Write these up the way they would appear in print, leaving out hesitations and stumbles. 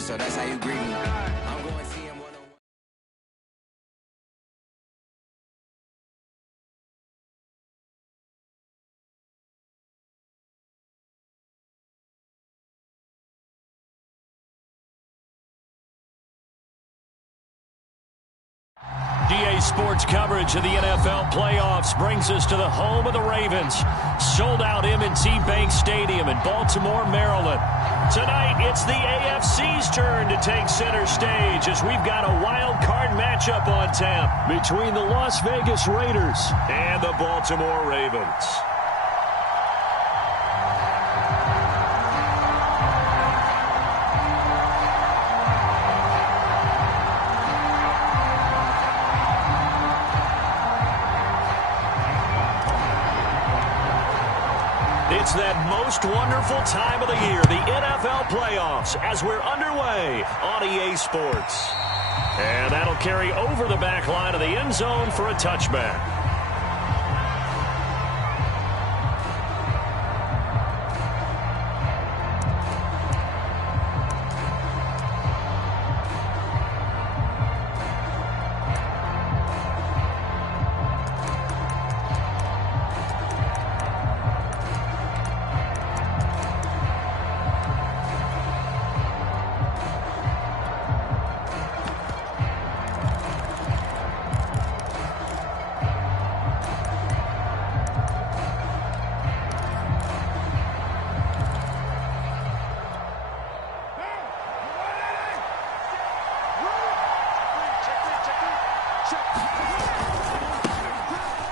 whatever, so that's how you greet me. I'm going to see him one-on-one. DA Sports coverage of the NFL playoffs brings us to the home of the Ravens. Sold out M&T Bank Stadium in Baltimore, Maryland. Tonight, it's the AFC's turn to take center stage as we've got a wild card matchup on tap between the Las Vegas Raiders and the Baltimore Ravens. It's that most wonderful time of the year, the NFL playoffs, as we're underway on EA Sports. And that'll carry over the back line of the end zone for a touchback.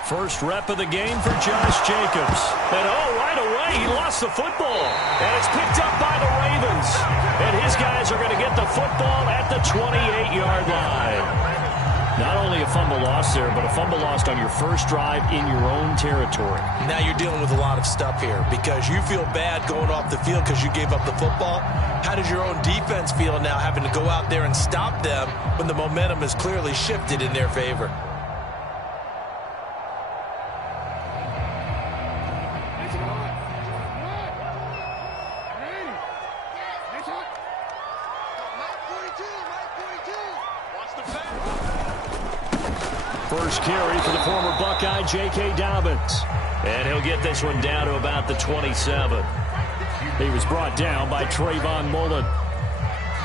First rep of the game for Josh Jacobs. And right away, he lost the football. And it's picked up by the Ravens. And his guys are going to get the football at the 28-yard line. Not only a fumble loss there, but a fumble lost on your first drive in your own territory. Now you're dealing with a lot of stuff here because you feel bad going off the field because you gave up the football. How does your own defense feel now having to go out there and stop them when the momentum is clearly shifted in their favor? First carry for the former Buckeye, J.K. Dobbins. And he'll get this one down to about the 27. He was brought down by Trayvon Mullen.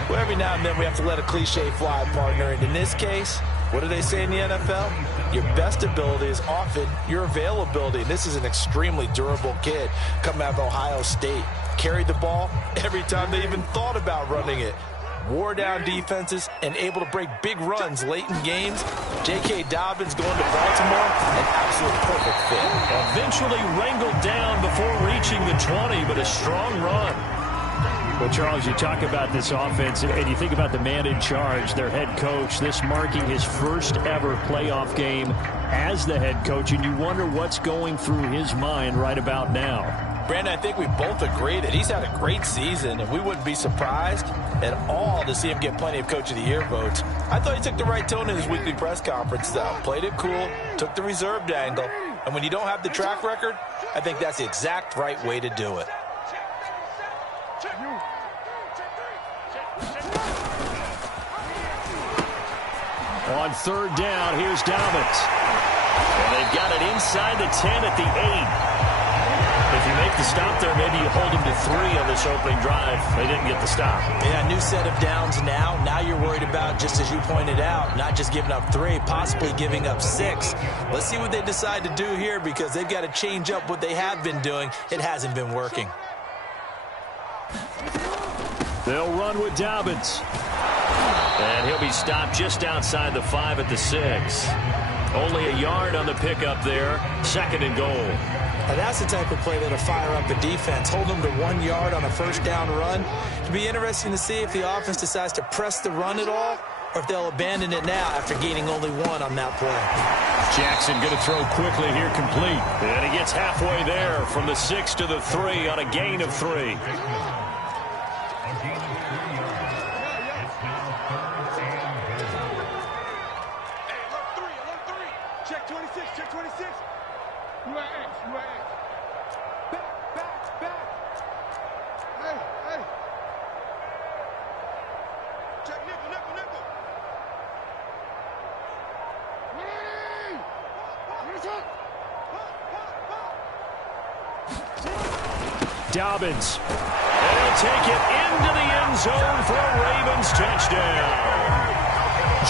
Well, every now and then we have to let a cliche fly, partner. And in this case, what do they say in the NFL? Your best ability is often your availability. And this is an extremely durable kid coming out of Ohio State. Carried the ball every time they even thought about running it. Wore down defenses and able to break big runs late in games. J.K. Dobbins going to Baltimore, an absolute perfect fit. Eventually wrangled down before reaching the 20, but a strong run. Well, Charles, you talk about this offense, and you think about the man in charge, their head coach, this marking his first ever playoff game as the head coach, and you wonder what's going through his mind right about now. Brandon, I think we both agree that he's had a great season, and we wouldn't be surprised at all to see him get plenty of Coach of the Year votes. I thought he took the right tone in his weekly press conference, though. Played it cool, took the reserved angle, and when you don't have the track record, I think that's the exact right way to do it. On third down, here's Dobbins. And they've got it inside the 10 at the 8. If you make the stop there, maybe you hold them to 3 on this opening drive. They didn't get the stop. Yeah, new set of downs now. Now you're worried about, just as you pointed out, not just giving up 3, possibly giving up 6. Let's see what they decide to do here because they've got to change up what they have been doing. It hasn't been working. They'll run with Dobbins. And he'll be stopped just outside the 5 at the 6. Only a yard on the pickup there. 2nd and goal. Now that's the type of play that'll fire up a defense. Hold them to 1 yard on a first down run. It'll be interesting to see if the offense decides to press the run at all or if they'll abandon it now after gaining only 1 on that play. Jackson going to throw quickly here, complete. And he gets halfway there from the 6 to the 3 on a gain of 3. Check 26, check 26. You at X, you at X. Back. Hey. Dobbins. And he'll take it into the end zone for a Ravens touchdown.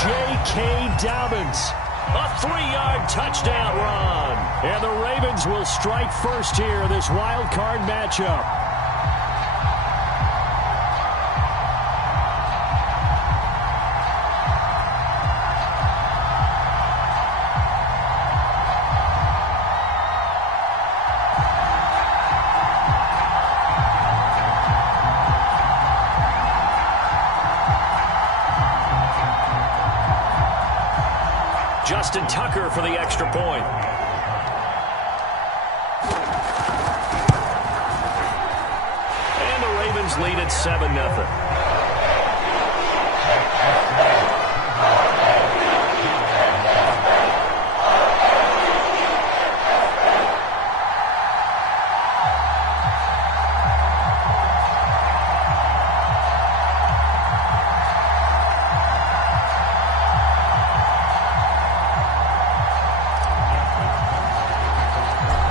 J.K. Dobbins. A 3-yard touchdown run. And the Ravens will strike first here in this wild card matchup. Justin Tucker for the extra point. And the Ravens lead at 7-0.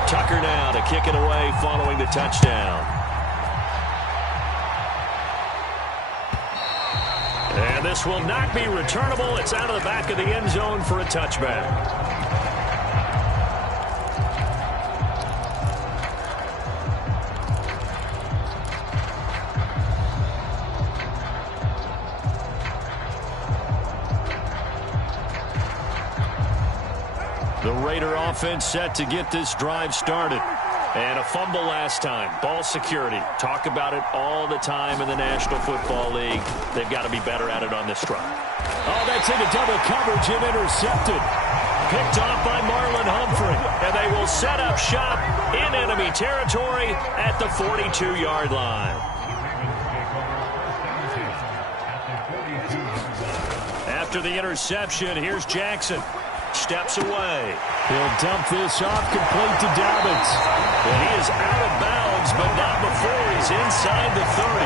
Tucker now to kick it away following the touchdown. And this will not be returnable. It's out of the back of the end zone for a touchback. The Raider offense set to get this drive started. And a fumble last time. Ball security. Talk about it all the time in the National Football League. They've got to be better at it on this drive. Oh, that's into double coverage and intercepted. Picked off by Marlon Humphrey. And they will set up shop in enemy territory at the 42-yard line. After the interception, here's Jackson. Steps away. He'll dump this off complete to Dobbins. And he is out of bounds, but not before he's inside the 30.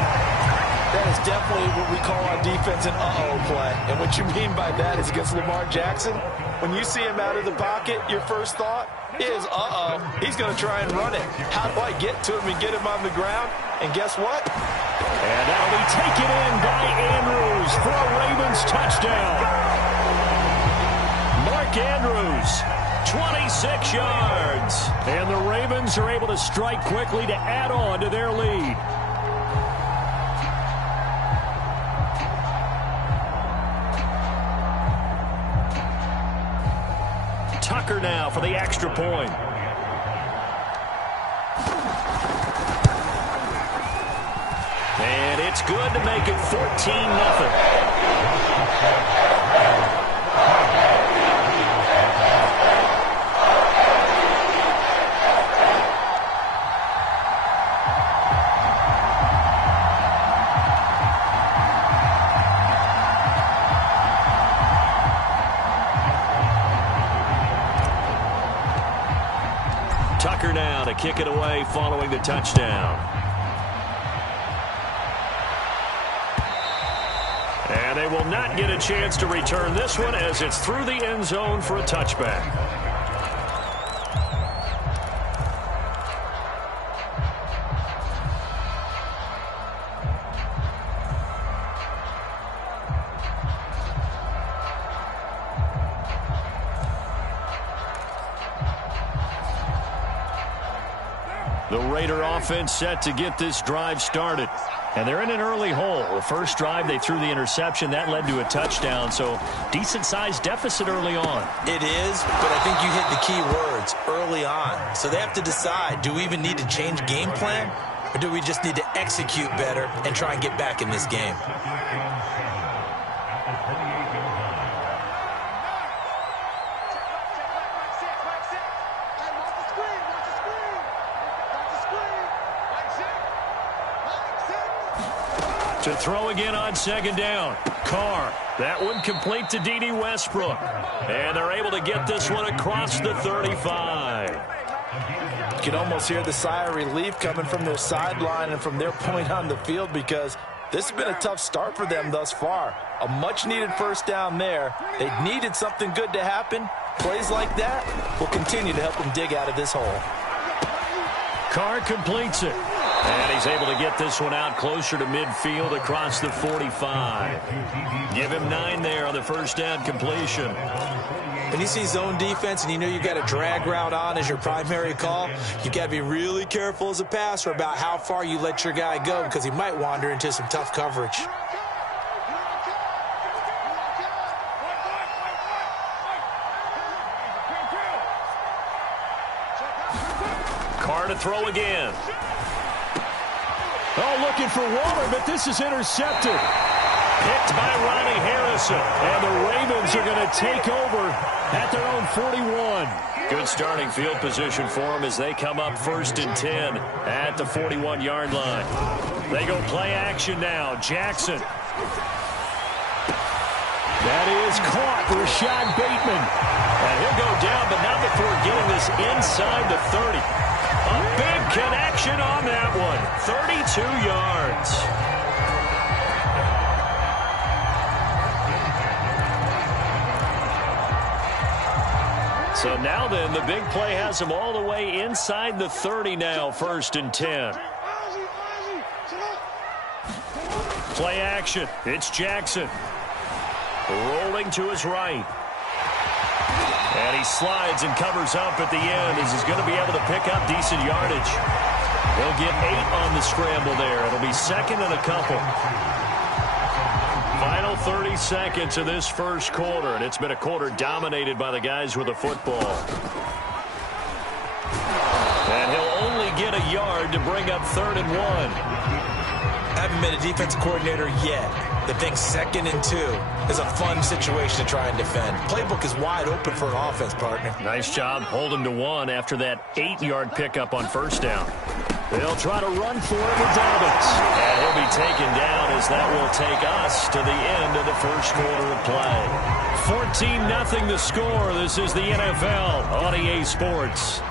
That is definitely what we call on defense an uh-oh play. And what you mean by that is against Lamar Jackson, when you see him out of the pocket, your first thought is, uh-oh, he's going to try and run it. How do I get to him and get him on the ground? And guess what? And that'll be taken in by Andrews for a Ravens touchdown. Mark Andrews, 26 yards. And the Ravens are able to strike quickly to add on to their lead. Tucker now for the extra point. And it's good to make it 14-0. Tucker now to kick it away following the touchdown. And they will not get a chance to return this one as it's through the end zone for a touchback. The Raider offense set to get this drive started. And they're in an early hole. The first drive, they threw the interception. That led to a touchdown, so decent-sized deficit early on. It is, but I think you hit the key words, early on. So they have to decide, do we even need to change game plan, or do we just need to execute better and try and get back in this game? To throw again on second down. Carr. That one complete to D.D. Westbrook. And they're able to get this one across the 35. You can almost hear the sigh of relief coming from their sideline and from their point on the field because this has been a tough start for them thus far. A much-needed first down there. They needed something good to happen. Plays like that will continue to help them dig out of this hole. Carr completes it. And he's able to get this one out closer to midfield across the 45. Give him 9 there on the first down completion. When you see zone defense and you know you got a drag route on as your primary call, you got to be really careful as a passer about how far you let your guy go because he might wander into some tough coverage. Carr to throw again. Oh, looking for Waller, but this is intercepted. Picked by Ronnie Harrison. And the Ravens are going to take over at their own 41. Good starting field position for them as they come up 1st and 10 at the 41-yard line. They go play action now. Jackson. That is caught. Rashad Bateman. And he'll go down, but not before getting this inside the 30. A big connection on that one. 32 yards. So now then, the big play has them all the way inside the 30 now, 1st and 10. Play action. It's Jackson. Rolling to his right. And he slides and covers up at the end as he's going to be able to pick up decent yardage. He'll get 8 on the scramble there. It'll be 2nd and a couple. Final 30 seconds of this first quarter, and it's been a quarter dominated by the guys with the football. And he'll only get a yard to bring up 3rd and 1. Haven't been a defensive coordinator yet that thinks 2nd and 2 is a fun situation to try and defend. Playbook is wide open for an offense, partner. Nice job holding to 1 after that 8-yard pickup on 1st down. They'll try to run for it with Dobbins. And he'll be taken down as that will take us to the end of the first quarter of play. 14-0 the score. This is the NFL on EA Sports.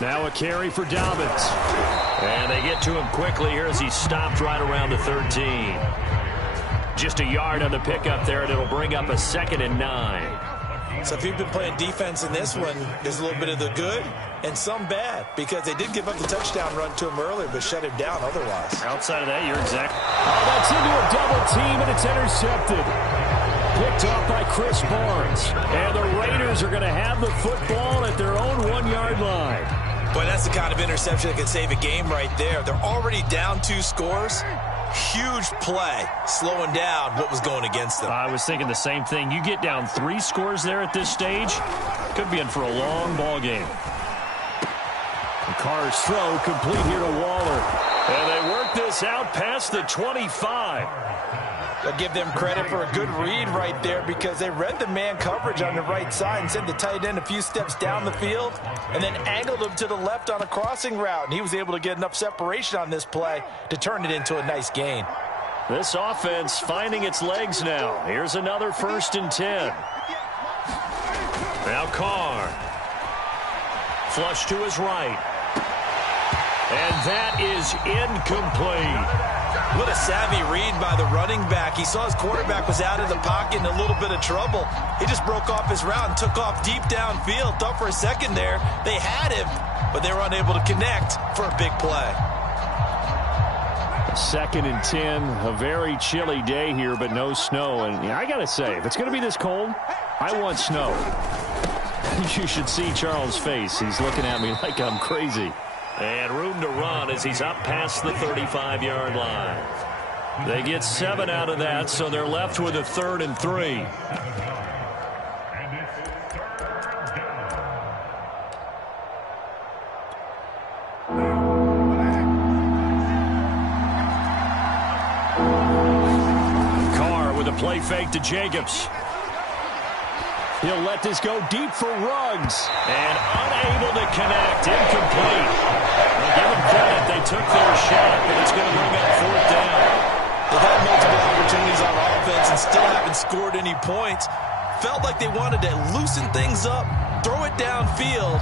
Now a carry for Dobbins. And they get to him quickly here as he stopped right around the 13. Just a yard on the pickup there, and it'll bring up a 2nd and 9. So if you've been playing defense in this one, there's a little bit of the good and some bad because they did give up the touchdown run to him earlier but shut him down otherwise. Outside of that, you're exact. Oh, that's into a double team, and it's intercepted. Picked up by Chris Barnes. And the Raiders are going to have the football at their own 1-yard line. Boy, that's the kind of interception that could save a game right there. They're already down 2 scores. Huge play, slowing down what was going against them. I was thinking the same thing. You get down 3 scores there at this stage, could be in for a long ball game. Carr's throw complete here to Waller. And they work this out past the 25. I'll give them credit for a good read right there because they read the man coverage on the right side and sent the tight end a few steps down the field and then angled him to the left on a crossing route. And he was able to get enough separation on this play to turn it into a nice gain. This offense finding its legs now. Here's another 1st and 10. Now Carr. Flush to his right. And that is incomplete. What a savvy read by the running back. He saw his quarterback was out of the pocket in a little bit of trouble. He just broke off his route and took off deep downfield. Thought for a second there they had him, but they were unable to connect for a big play. 2nd and 10, a very chilly day here, but no snow. And I got to say, if it's going to be this cold, I want snow. You should see Charles' face. He's looking at me like I'm crazy. And room to run as he's up past the 35-yard line. They get 7 out of that, so they're left with a 3rd and 3. Carr with a play fake to Jacobs. He'll let this go deep for Ruggs. And unable to connect. Incomplete. Well, give them credit. They took their shot, but it's going to bring up 4th down. They've had multiple opportunities on offense and still haven't scored any points. Felt like they wanted to loosen things up, throw it downfield.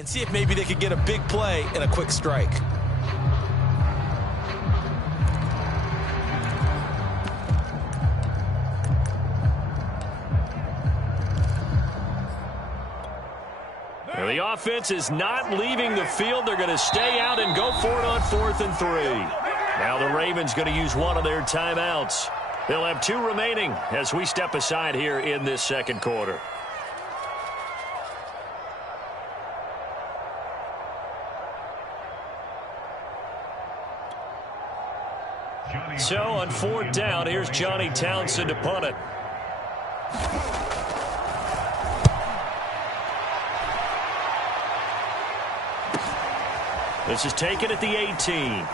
and see if maybe they could get a big play and a quick strike. Well, the offense is not leaving the field. They're going to stay out and go for it on 4th and 3. Now the Ravens going to use one of their timeouts. They'll have 2 remaining as we step aside here in this second quarter. So on 4th down, here's Johnny Townsend to punt it. This is taken at the 18.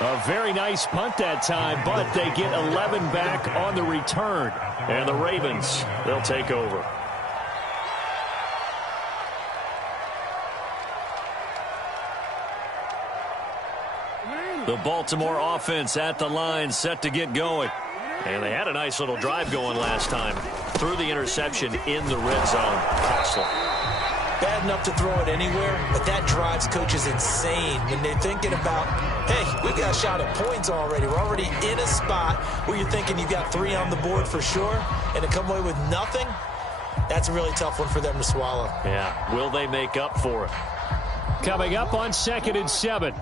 A very nice punt that time, but they get 11 back on the return. And the Ravens, they'll take over. The Baltimore offense at the line, set to get going. And they had a nice little drive going last time. Threw the interception in the red zone. Costly. Bad enough to throw it anywhere, but that drives coaches insane when they're thinking about, hey, we've got a shot at points already. We're already in a spot where you're thinking you've got 3 on the board for sure, and to come away with nothing, that's a really tough one for them to swallow. Yeah, will they make up for it? Coming up on 2nd and 7.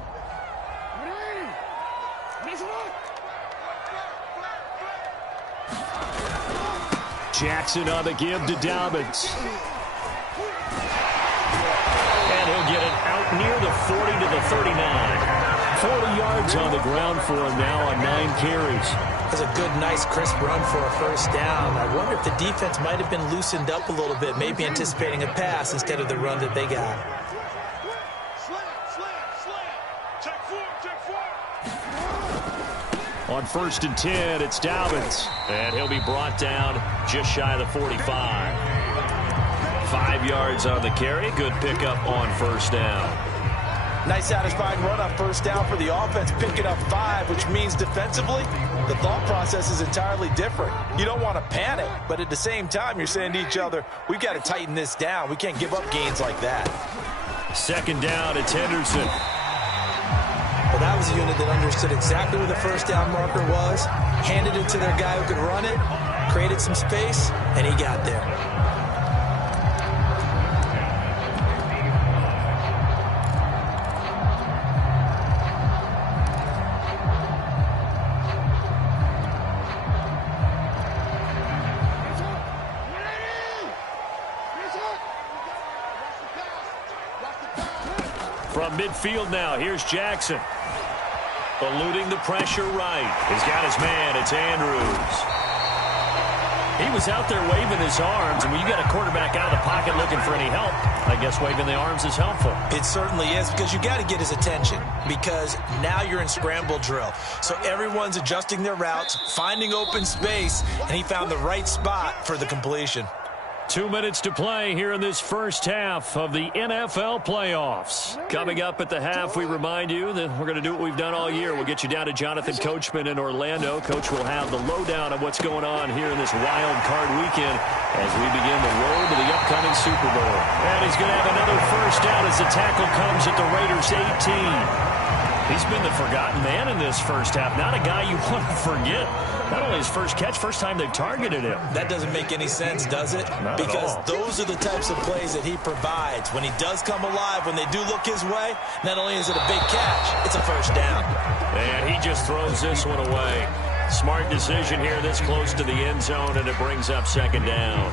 Jackson on the give to Dobbins. And he'll get it out near the 40 to the 39. 40 yards on the ground for him now on 9 carries. That's a good, nice, crisp run for a first down. I wonder if the defense might have been loosened up a little bit, maybe anticipating a pass instead of the run that they got. On 1st and 10, it's Dobbins. And he'll be brought down just shy of the 45. 5 yards on the carry. Good pickup on 1st down. Nice satisfying run on 1st down for the offense, picking up 5, which means defensively, the thought process is entirely different. You don't want to panic, but at the same time, you're saying to each other, we've got to tighten this down. We can't give up gains like that. 2nd down, it's Henderson. Well, that was a unit that understood exactly where the first down marker was, handed it to their guy who could run it, created some space, and he got there. From midfield now, here's Jackson. Eluding the pressure right. He's got his man. It's Andrews. He was out there waving his arms, and when you got a quarterback out of the pocket looking for any help, I guess waving the arms is helpful. It certainly is, because you got to get his attention, because now you're in scramble drill. So everyone's adjusting their routes, finding open space, and he found the right spot for the completion. 2 minutes to play here in this first half of the NFL playoffs. Coming up at the half, we remind you that we're going to do what we've done all year. We'll get you down to Jonathan Coachman in Orlando. Coach will have the lowdown of what's going on here in this wild card weekend as we begin the road to the upcoming Super Bowl. And he's going to have another first down as the tackle comes at the Raiders' 18. He's been the forgotten man in this first half. Not a guy you want to forget. Not only his first catch, first time they've targeted him. That doesn't make any sense, does it? Not because at all. Those are the types of plays that he provides. When he does come alive, when they do look his way, not only is it a big catch, it's a first down. And he just throws this one away. Smart decision here this close to the end zone, and it brings up 2nd down.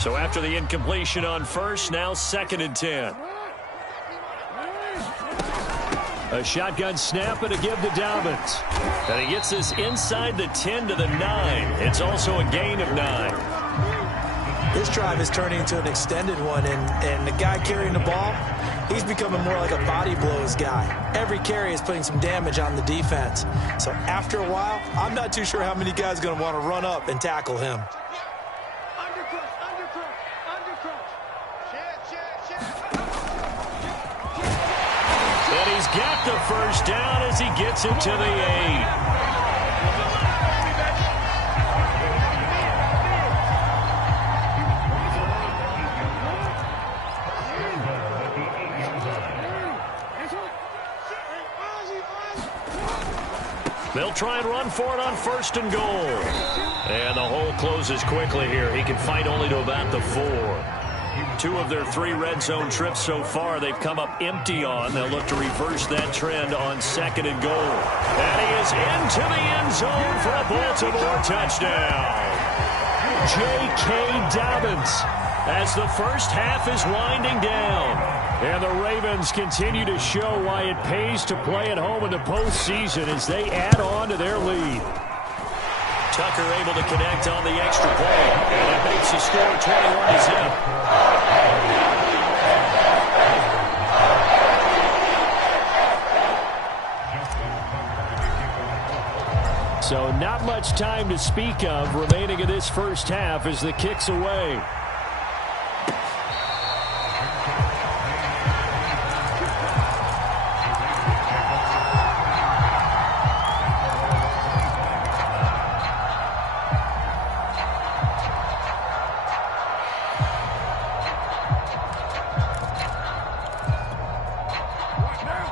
So after the incompletion on first, now 2nd and 10. A shotgun snap and a give to Dobbins. And he gets this inside the 10 to the 9. It's also a gain of 9. This drive is turning into an extended one, and the guy carrying the ball, he's becoming more like a body blows guy. Every carry is putting some damage on the defense. So after a while, I'm not too sure how many guys are going to want to run up and tackle him. And he's got the first down as he gets it to the 8. try and run for it on 1st and goal. And the hole closes quickly here. He can fight only to about the 4. 2 of their 3 red zone trips so far they've come up empty on. They'll look to reverse that trend on 2nd and goal. And he is into the end zone for a Baltimore touchdown. J.K. Dobbins as the first half is winding down. And the Ravens continue to show why it pays to play at home in the postseason as they add on to their lead. Tucker able to connect on the extra point, and it makes the score 21-0. So not much time to speak of remaining in this first half as the kick's away.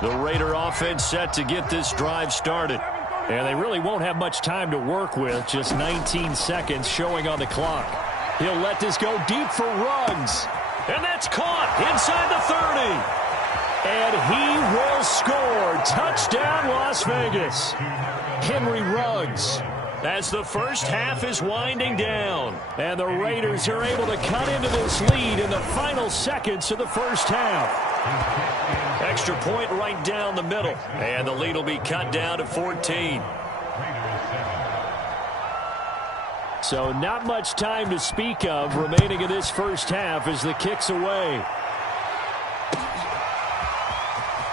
The Raider offense set to get this drive started. And they really won't have much time to work with. Just 19 seconds showing on the clock. He'll let this go deep for Ruggs. And that's caught inside the 30. And he will score. Touchdown, Las Vegas. Henry Ruggs. As the first half is winding down. And the Raiders are able to cut into this lead in the final seconds of the first half. Extra point right down the middle. And the lead will be cut down to 14. So not much time to speak of remaining in this first half as the kick's away.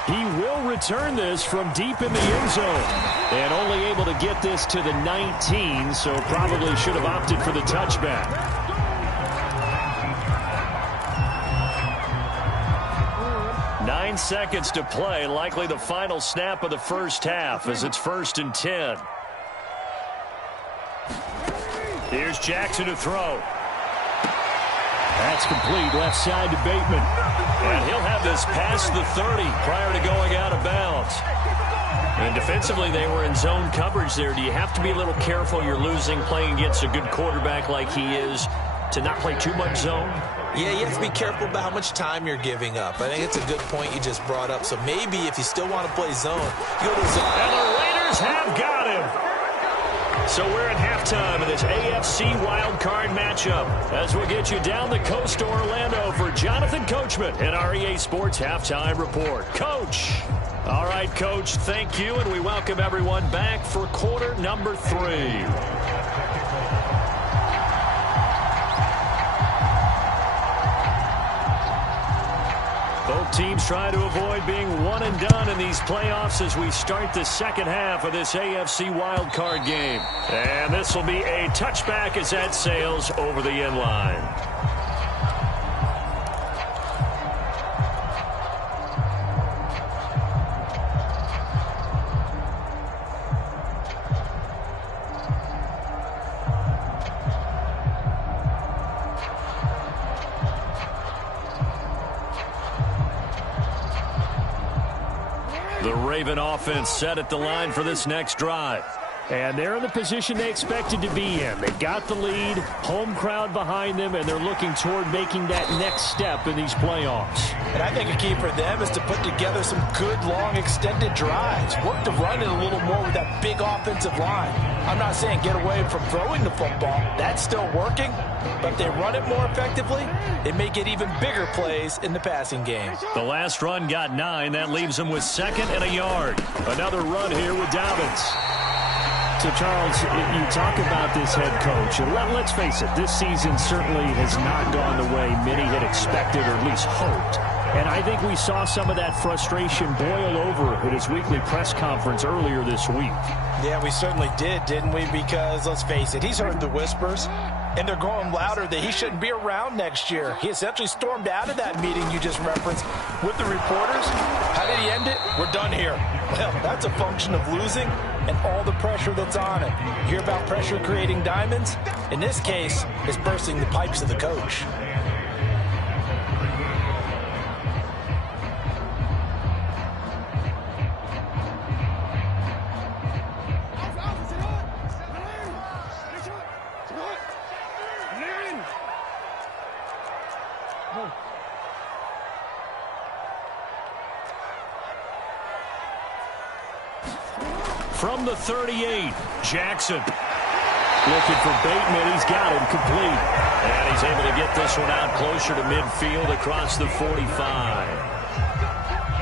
He will return this from deep in the end zone. And only able to get this to the 19, so probably should have opted for the touchback. 9 seconds to play, likely the final snap of the first half as it's 1st and 10. Here's Jackson to throw. That's complete, left side to Bateman. And he'll have this past the 30 prior to going out of bounds. And defensively, they were in zone coverage there. Do you have to be a little careful? You're losing playing against a good quarterback like he is to not play too much zone? Yeah, you have to be careful about how much time you're giving up. I think it's a good point you just brought up. So maybe if you still want to play zone, you go to zone. And the Raiders have got him. So we're at halftime of this AFC wildcard matchup as we get you down the coast to Orlando for Jonathan Coachman at our EA Sports Halftime Report. Coach. All right, Coach, thank you, and we welcome everyone back for quarter number 3. Both teams try to avoid being one and done in these playoffs as we start the second half of this AFC wildcard game. And this will be a touchback as that sails over the end line. The Raven offense set at the line for this next drive. And they're in the position they expected to be in. They've got the lead, home crowd behind them, and they're looking toward making that next step in these playoffs. And I think a key for them is to put together some good, long, extended drives. Work to run it a little more with that big offensive line. I'm not saying get away from throwing the football. That's still working. But if they run it more effectively, they may get even bigger plays in the passing game. The last run got 9. That leaves them with 2nd and a yard. Another run here with Dobbins. So, Charles, you talk about this head coach. And let's face it, this season certainly has not gone the way many had expected or at least hoped. And I think we saw some of that frustration boil over at his weekly press conference earlier this week. Yeah, we certainly did, didn't we? Because, let's face it, he's heard the whispers, and they're growing louder that he shouldn't be around next year. He essentially stormed out of that meeting you just referenced with the reporters. How did he end it? We're done here. Well, that's a function of losing and all the pressure that's on it. You hear about pressure creating diamonds? In this case, it's bursting the pipes of the coach. From the 38, Jackson. Looking for Bateman. He's got him complete. And he's able to get this one out closer to midfield across the 45.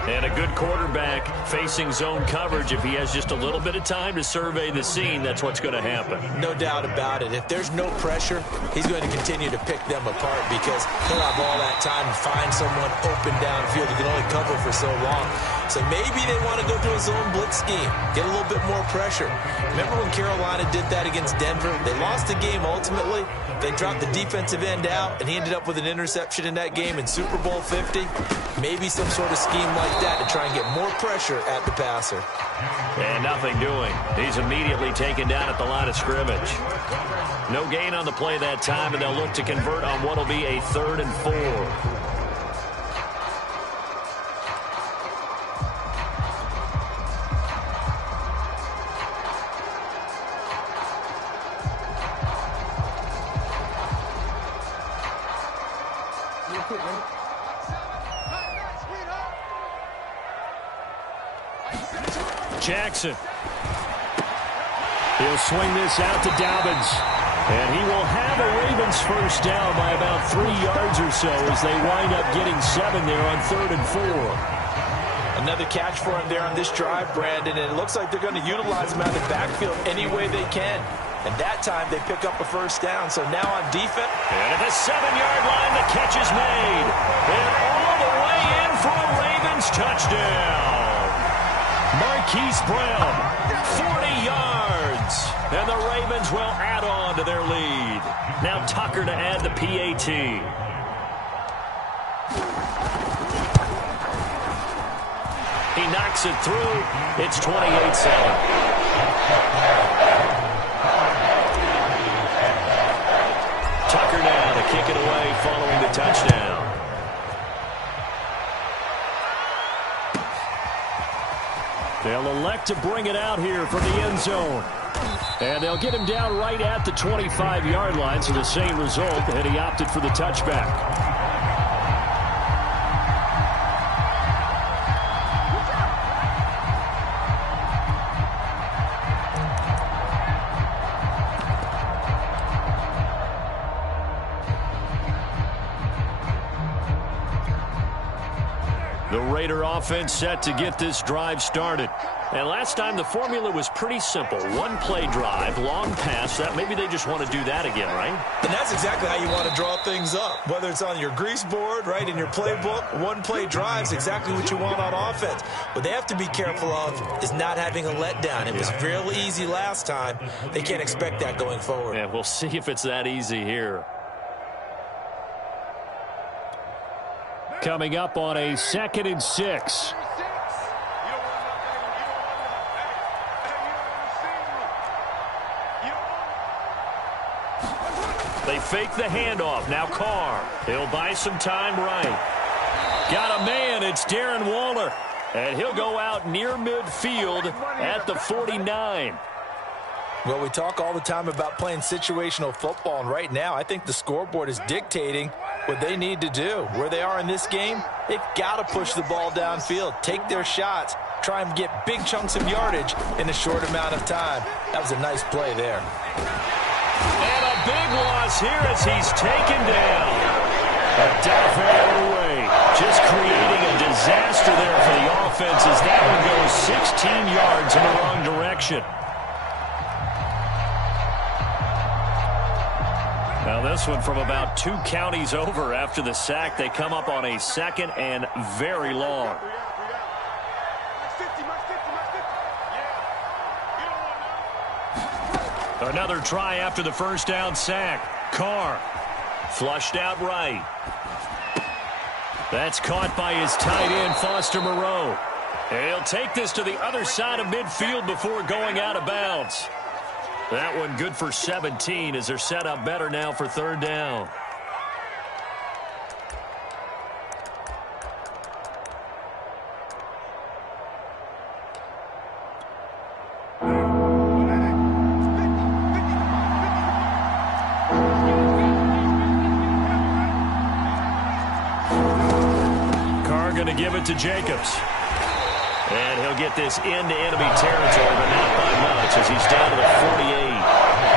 And a good quarterback facing zone coverage. If he has just a little bit of time to survey the scene, that's what's going to happen. No doubt about it. If there's no pressure, he's going to continue to pick them apart because he'll have all that time to find someone open downfield. He can only cover for so long. So maybe they want to go to a zone blitz scheme, get a little bit more pressure. Remember when Carolina did that against Denver? They lost the game ultimately. They dropped the defensive end out, and he ended up with an interception in that game in Super Bowl 50. Maybe some sort of scheme like that to try and get more pressure at the passer. And nothing doing. He's immediately taken down at the line of scrimmage. No gain on the play that time, and they'll look to convert on what will be a 3rd and 4. Jackson. He'll swing this out to Dobbins. And he will have a Ravens first down by about 3 yards or so as they wind up getting 7 there on 3rd and 4. Another catch for him there on this drive, Brandon, and it looks like they're going to utilize him out of the backfield any way they can. And that time they pick up a first down. So now on defense. And at the 7-yard line, the catch is made. And all the way in for a Ravens touchdown. Marquise Brown, 40 yards. And the Ravens will add on to their lead. Now Tucker to add the PAT. He knocks it through. It's 28-7. Tucker now to kick it away following the touchdown. They'll elect to bring it out here from the end zone. And they'll get him down right at the 25-yard line, so the same result, and he opted for the touchback. The Raider offense set to get this drive started. And last time the formula was pretty simple. One play drive, long pass. That maybe they just want to do that again, right? And that's exactly how you want to draw things up. Whether it's on your grease board, right, in your playbook, one play drive is exactly what you want on offense. What they have to be careful of is not having a letdown. It was real easy last time. They can't expect that going forward. Yeah, we'll see if it's that easy here. Coming up on a 2nd and 6. They fake the handoff. Now Carr. He'll buy some time right. Got a man. It's Darren Waller. And he'll go out near midfield at the 49. Well, we talk all the time about playing situational football, and right now I think the scoreboard is dictating what they need to do. Where they are in this game, they've got to push the ball downfield, take their shots, try and get big chunks of yardage in a short amount of time. That was a nice play there. And a big loss here as he's taken down. Adolfo away, just creating a disaster there for the offense as that one goes 16 yards in the wrong direction. Now this one from about 2 counties over after the sack. They come up on a 2nd and very long. Another try after the first down sack. Carr flushed out right. That's caught by his tight end, Foster Moreau. And he'll take this to the other side of midfield before going out of bounds. That one good for 17 as they're set up better now for 3rd down. Carr going to give it to Jacobs. And he'll get this into enemy territory, but not by much as he's down to the 48.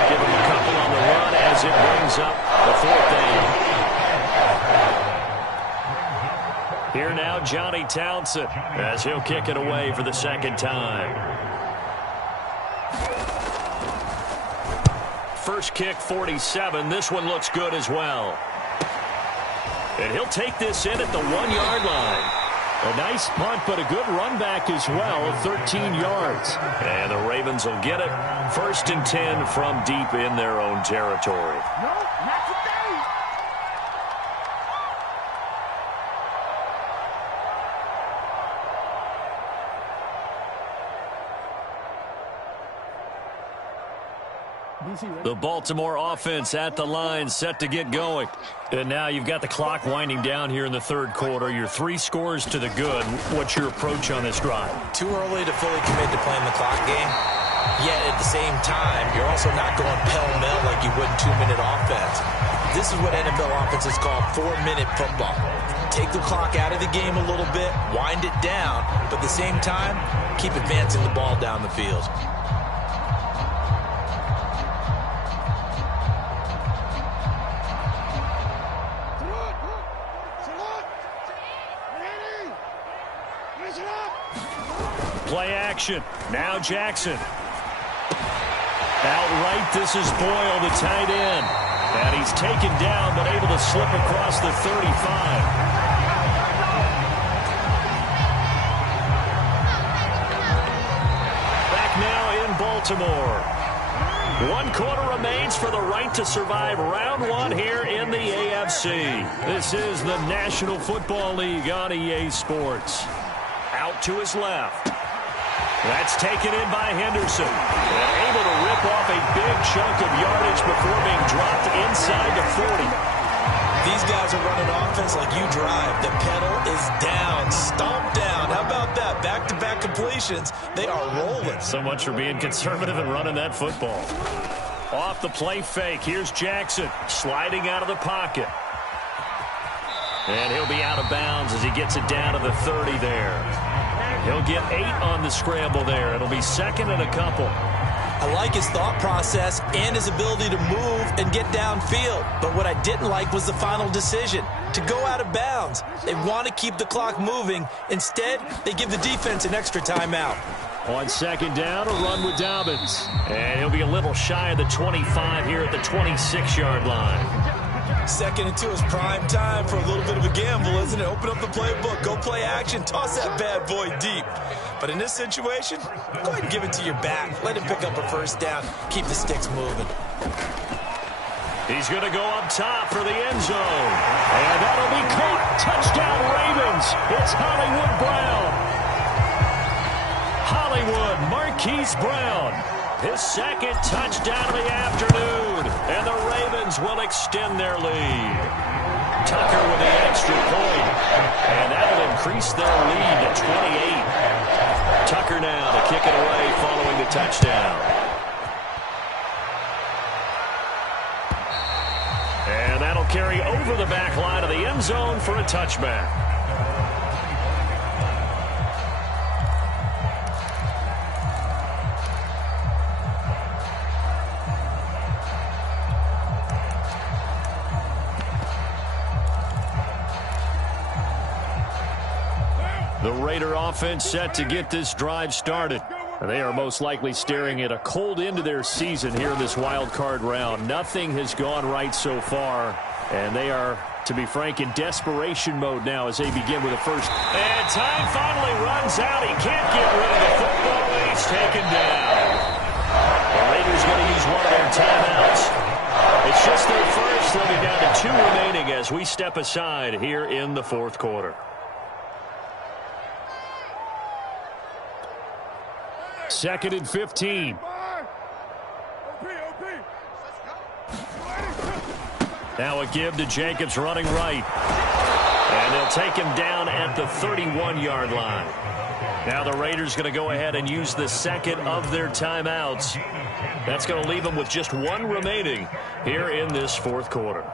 Give him a couple on the run as it brings up the 4th down. Here now, Johnny Townsend, as he'll kick it away for the 2nd time. First kick, 47. This one looks good as well. And he'll take this in at the 1-yard line. A nice punt, but a good run back as well, 13 yards. And the Ravens will get it. 1st and 10 from deep in their own territory. No, not today. The Baltimore offense at the line, set to get going. And now you've got the clock winding down here in the 3rd quarter. You're 3 scores to the good. What's your approach on this drive? Too early to fully commit to playing the clock game. Yet at the same time, you're also not going pell-mell like you would in 2-minute offense. This is what NFL offenses call 4-minute football. Take the clock out of the game a little bit, wind it down, but at the same time, keep advancing the ball down the field. Play action. Now Jackson. Outright, this is Boyle, the tight end. And he's taken down, but able to slip across the 35. Back now in Baltimore. 1 quarter remains for the right to survive round 1 here in the AFC. This is the National Football League on EA Sports. Out to his left. That's taken in by Henderson. And able to rip off a big chunk of yardage before being dropped inside the 40. These guys are running offense like you drive. The pedal is down, stomped down. How about that? Back-to-back completions. They are rolling. So much for being conservative and running that football. Off the play fake. Here's Jackson sliding out of the pocket. And he'll be out of bounds as he gets it down to the 30 there. He'll get 8 on the scramble there. It'll be 2nd and a couple. I like his thought process and his ability to move and get downfield. But what I didn't like was the final decision, to go out of bounds. They want to keep the clock moving. Instead, they give the defense an extra timeout. On 2nd down, a run with Dobbins. And he'll be a little shy of the 25 here at the 26-yard line. 2nd and 2 is prime time for a little bit of a gamble, isn't it? Open up the playbook, go play action, toss that bad boy deep. But in this situation, go ahead and give it to your back. Let him pick up a 1st down. Keep the sticks moving. He's going to go up top for the end zone. And that'll be caught. Touchdown Ravens. It's Hollywood Brown. Hollywood Marquise Brown. His 2nd touchdown of the afternoon. And the Ravens will extend their lead. Tucker with the extra point. And that'll increase their lead to 28. Tucker now to kick it away following the touchdown. And that'll carry over the back line of the end zone for a touchback. The Raider offense set to get this drive started. They are most likely staring at a cold end to their season here in this wild card round. Nothing has gone right so far, and they are, to be frank, in desperation mode now as they begin with a 1st. And time finally runs out. He can't get rid of the football, and he's taken down. The Raiders going to use one of their timeouts. It's just their 1st. They'll be down to 2 remaining as we step aside here in the 4th quarter. 2nd and 15. Now a give to Jacobs running right. And they'll take him down at the 31-yard line. Now the Raiders going to go ahead and use the 2nd of their timeouts. That's going to leave them with just 1 remaining here in this 4th quarter.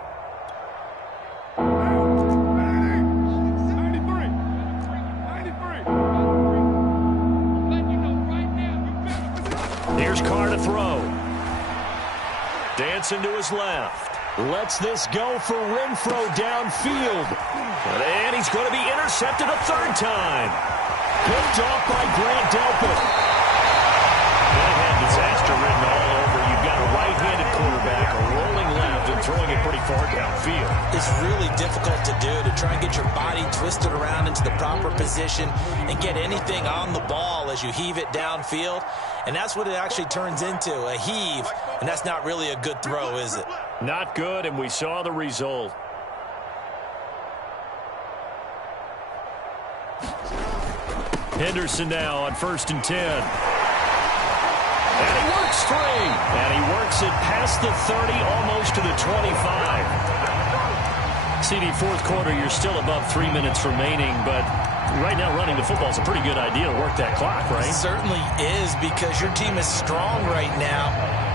Dancing to his left. Lets this go for Renfro downfield. And he's going to be intercepted a third time. Picked off by Grant Delpit. That had disaster written all over. You've got a right-handed quarterback, a rolling left, and throwing it pretty far downfield. It's really difficult to do, to try and get your body twisted around into the proper position and get anything on the ball as you heave it downfield. And that's what it actually turns into, a heave. And that's not really a good throw, is it? Not good, and we saw the result. Henderson now on 1st and 10. And he works 3. And he works it past the 30, almost to the 25. CD, fourth quarter, you're still above 3 minutes remaining, but right now running the football is a pretty good idea to work that clock, right? It certainly is, because your team is strong right now,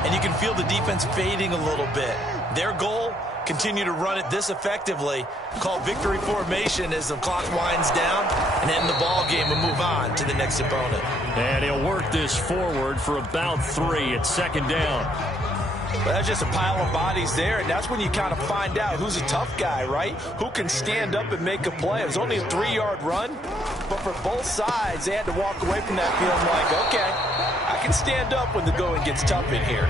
and you can feel the defense fading a little bit. Their goal, continue to run it this effectively, called victory formation as the clock winds down, and end the ball game and move on to the next opponent. And he'll work this forward for about 3 at 2nd down. But that's just a pile of bodies there, and that's when you kind of find out who's a tough guy, right? Who can stand up and make a play. It was only a 3-yard run, but for both sides, they had to walk away from that feeling like, okay, I can stand up when the going gets tough in here.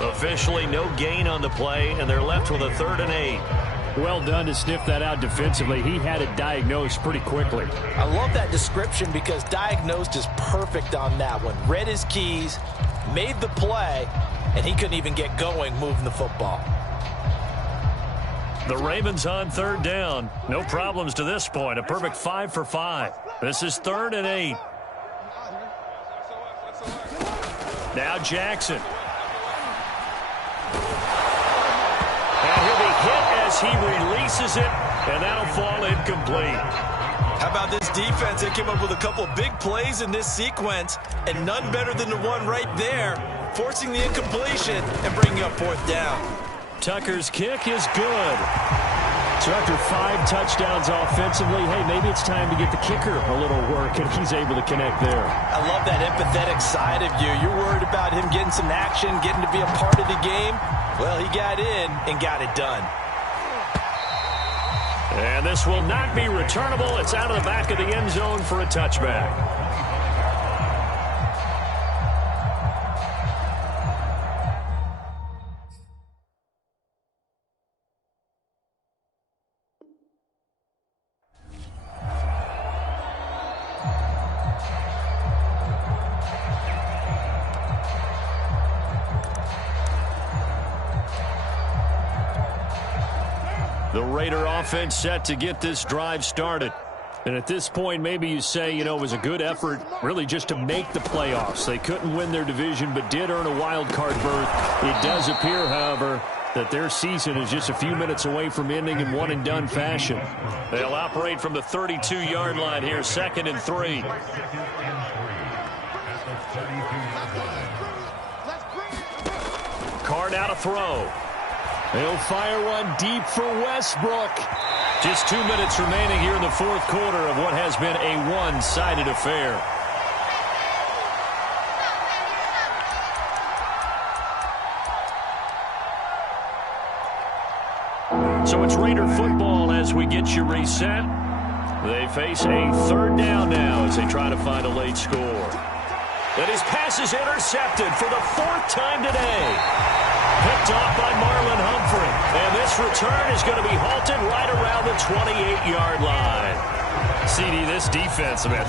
Officially no gain on the play, and they're left with a 3rd and 8. Well done to sniff that out defensively. He had it diagnosed pretty quickly. I love that description, because diagnosed is perfect on that one. Read his keys, made the play, and he couldn't even get going moving the football. The Ravens on 3rd down. No problems to this point. A perfect 5 for 5. This is 3rd and 8. Now Jackson. And he'll be hit as he releases it, and that'll fall incomplete. How about this defense? They came up with a couple of big plays in this sequence, and none better than the one right there, forcing the incompletion and bringing up 4th down. Tucker's kick is good. So after 5 touchdowns offensively, hey, maybe it's time to get the kicker a little work, and he's able to connect there. I love that empathetic side of you. You're worried about him getting some action, getting to be a part of the game. Well, he got in and got it done. And this will not be returnable. It's out of the back of the end zone for a touchback. The Raider offense set to get this drive started. And at this point, maybe you say, you know, it was a good effort really just to make the playoffs. They couldn't win their division but did earn a wild card berth. It does appear, however, that their season is just a few minutes away from ending in one-and-done fashion. They'll operate from the 32-yard line here, 2nd and 3. Card out a throw. They'll fire one deep for Westbrook. Just 2 minutes remaining here in the fourth quarter of what has been a one-sided affair. So it's Raider football as we get you reset. They face a 3rd down now as they try to find a late score. And his pass is intercepted for the 4th time today. Picked off by Marlon Humphrey. And this return is going to be halted right around the 28-yard line. CD, this defense, man,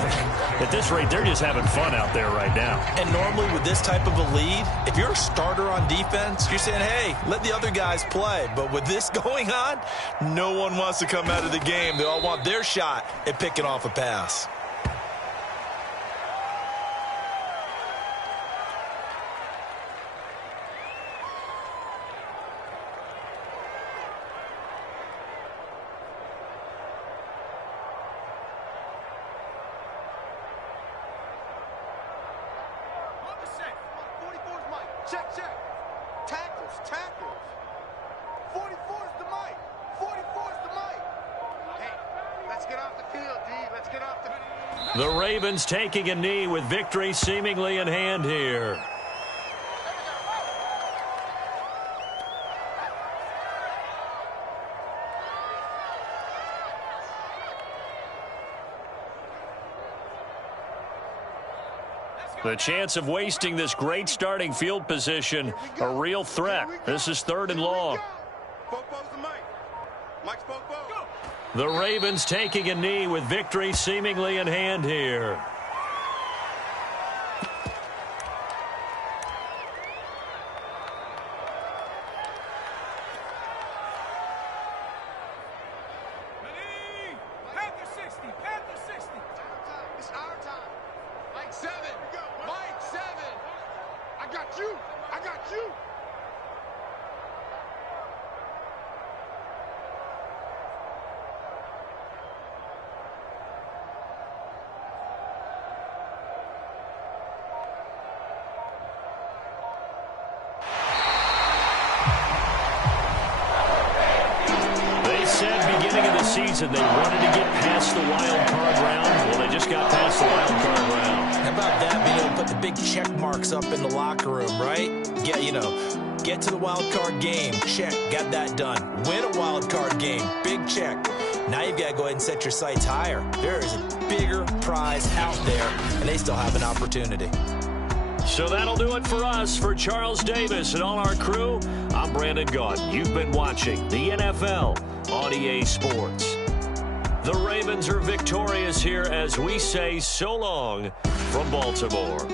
at this rate, they're just having fun out there right now. And normally with this type of a lead, if you're a starter on defense, you're saying, hey, let the other guys play. But with this going on, no one wants to come out of the game. They all want their shot at picking off a pass. Check, check. Tackles, tackles. 44's the mic. 44's the mic. Hey, let's get off the field, D. Let's get off the field. The Ravens taking a knee with victory seemingly in hand here. The chance of wasting this great starting field position, a real threat. This is 3rd and long. The Ravens taking a knee with victory seemingly in hand here. Season they wanted to get past the wild card round. Well, they just got past the wild card round. How about that, being able to put the big check marks up in the locker room, right? Get to the wild card game. Check, got that done. Win a wild card game. Big check. Now you've got to go ahead and set your sights higher. There is a bigger prize out there, and they still have an opportunity. So that'll do it for us. For Charles Davis and all our crew, I'm Brandon Gaudin. You've been watching the NFL on EA Sports. The Ravens are victorious here as we say so long from Baltimore.